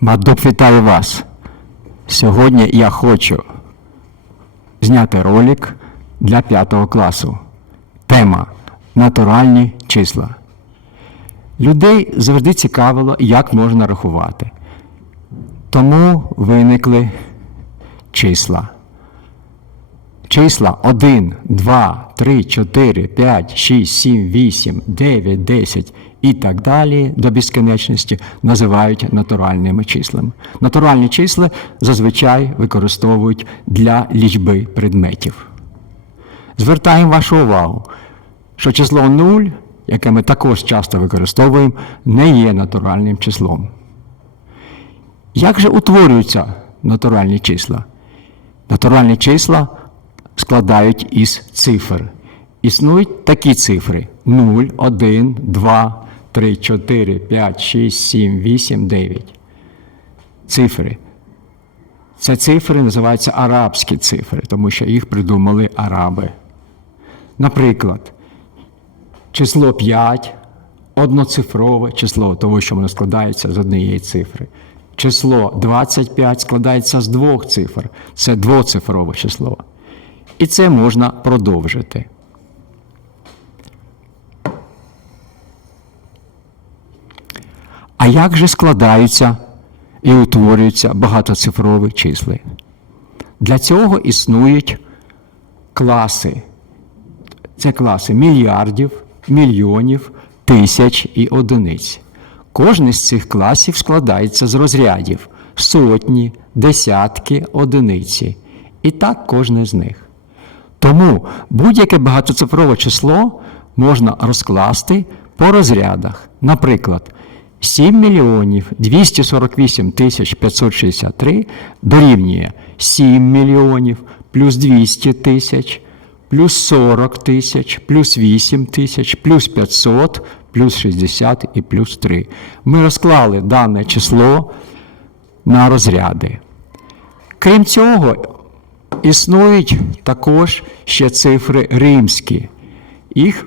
Мадоп вітаю вас. Сьогодні я хочу зняти ролик для 5 класу. Тема Натуральні числа. Людей завжди цікавило, як можна рахувати. Тому виникли числа. Числа 1, 2, 3, 4, 5, 6, 7, 8, 9, 10 і так далі до безкінечності називають натуральними числами. Натуральні числа зазвичай використовують для лічби предметів. Звертаємо вашу увагу, що число 0, яке ми також часто використовуємо, не є натуральним числом. Як же утворюються натуральні числа? Натуральні числа складають із цифр. Існують такі цифри: 0, 1, 2, 3, 4, 5, 6, 7, 8, 9. Цифри. Це цифри називаються арабські цифри, тому що їх придумали араби. Наприклад, число 5 одноцифрове число, того, що воно складається з однієї цифри. Число 25 складається з двох цифр. Це двоцифрове число. І це можна продовжити. А як же складаються і утворюються багатоцифрові числи? Для цього існують класи. Це класи мільярдів, мільйонів, тисяч і одиниць. Кожний з цих класів складається з розрядів сотні, десятки, одиниці. І так кожне з них. Тому будь-яке багатоцифрове число можна розкласти по розрядах. Наприклад, 7 мільйонів 248 тисяч 563 дорівнює 7 мільйонів плюс 200 тисяч, плюс 40 тисяч, плюс 8 тисяч, плюс 500, плюс 60 і плюс 3. Ми розклали дане число на розряди. Крім цього, існують також ще цифри римські. Їх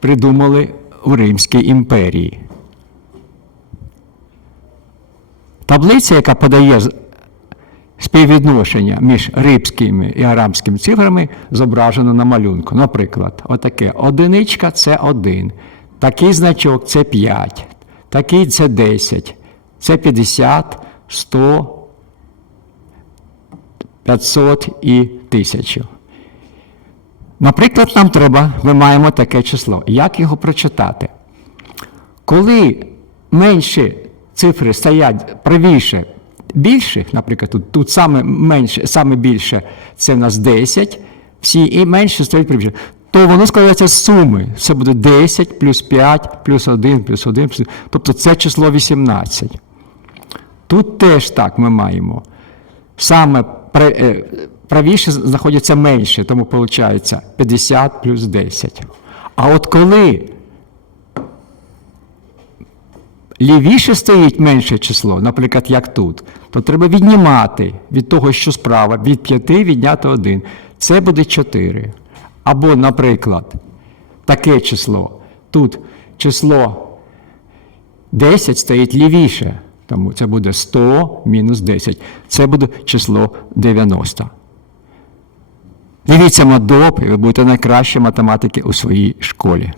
придумали у Римській імперії. Таблиця, яка подає співвідношення між римськими і арабськими цифрами, зображена на малюнку. Наприклад, отаке одиничка це 1, такий значок це 5, такий це 10, це 50, 100, 500 і 1000. Наприклад, нам треба, ми маємо таке число. Як його прочитати? Коли менші цифри стоять правіше більших, наприклад, тут, тут саме менше, саме більше це в нас 10, всі і менше стоять правіше, то воно складається з суми. Це буде 10 плюс 5 плюс 1 плюс 1 плюс 1. Тобто це число 18. Тут теж так ми маємо. Саме е, правіше знаходяться менше, тому виходить 50 плюс 10. А от коли лівіше стоїть менше число, наприклад, як тут, то треба віднімати від того, що справа, від 5 відняти 1. Це буде 4. Або, наприклад, таке число. Тут число 10 стоїть лівіше, тому це буде 100 мінус 10. Це буде число 90. Дивіться мадоп, і ви будете найкращі математики у своїй школі.